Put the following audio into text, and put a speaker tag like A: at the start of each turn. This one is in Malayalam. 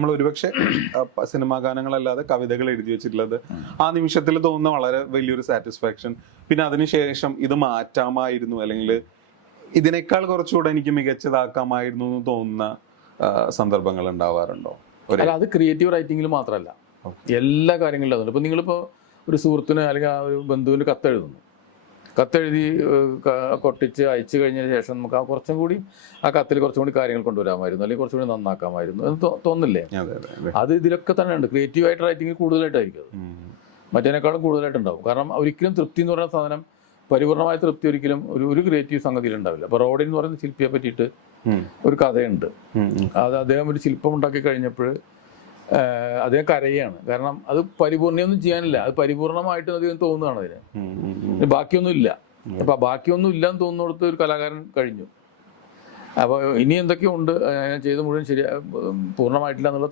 A: നമ്മൾ ഒരുപക്ഷെ സിനിമാ ഗാനങ്ങളല്ലാതെ കവിതകൾ എഴുതി വെച്ചിട്ടുള്ളത് ആ നിമിഷത്തിൽ തോന്നുന്ന വളരെ വലിയൊരു സാറ്റിസ്ഫാക്ഷൻ പിന്നെ അതിനുശേഷം ഇത് മാറ്റാമായിരുന്നു. അല്ലെങ്കിൽ ഇതിനേക്കാൾ കുറച്ചുകൂടെ എനിക്ക് മികച്ചതാക്കാമായിരുന്നു എന്ന് തോന്നുന്ന സന്ദർഭങ്ങൾ ഉണ്ടാവാറുണ്ടോ?
B: അല്ല അത് ക്രിയേറ്റീവ് റൈറ്റിംഗിൽ മാത്രമല്ല. എല്ലാ കാര്യങ്ങളിലും അതുണ്ട്. ഇപ്പം നിങ്ങളിപ്പോൾ ഒരു സുഹൃത്തിന് അല്ലെങ്കിൽ ആ ഒരു ബന്ധുവിന് കത്തെഴുതുന്നു കത്തെഴുതി കൊട്ടിച്ച് അയച്ചു കഴിഞ്ഞതിന് ശേഷം നമുക്ക് ആ കുറച്ചും കൂടി ആ കത്തിൽ കുറച്ചും കൂടി കാര്യങ്ങൾ കൊണ്ടുവരാമായിരുന്നു. അല്ലെങ്കിൽ കുറച്ചും കൂടി നന്നാക്കാമായിരുന്നു. എന്ന് തോന്നില്ലേ
A: അതെ
B: ഇതിലൊക്കെ തന്നെ ഉണ്ട് ക്രിയേറ്റീവ് ആയിട്ട് റൈറ്റിംഗ് കൂടുതലായിട്ടായിരിക്കും അത്. മറ്റേനേക്കാളും കൂടുതലായിട്ടുണ്ടാവും. കാരണം ഒരിക്കലും തൃപ്തി എന്ന് പറയുന്ന സാധനം പരിപൂർണമായ തൃപ്തി ഒരിക്കലും ഒരു ഒരു ക്രിയേറ്റീവ് സംഗതിയിൽ ഉണ്ടാവില്ല. അപ്പോൾ റോഡിൻ എന്ന് പറയുന്ന ശില്പിയെ പറ്റിയിട്ട് ഒരു കഥയുണ്ട്. അത് അദ്ദേഹം ഒരു ശില്പം ഉണ്ടാക്കി കഴിഞ്ഞപ്പോൾ അദ്ദേഹം കരയാണ്. കാരണം അത് പരിപൂർണയൊന്നും ചെയ്യാനില്ല. അത് പരിപൂർണമായിട്ട് അദ്ദേഹം തോന്നുകയാണ് അതിന്. ബാക്കിയൊന്നും ഇല്ല അപ്പൊ ബാക്കിയൊന്നും ഇല്ല എന്ന് തോന്നുന്നിടത്ത് ഒരു കലാകാരൻ കഴിഞ്ഞു. അപ്പോൾ ഇനി എന്തൊക്കെയോ ഉണ്ട് ഞാൻ ചെയ്ത് മുഴുവൻ ശരിയാ പൂർണമായിട്ടില്ല എന്നുള്ള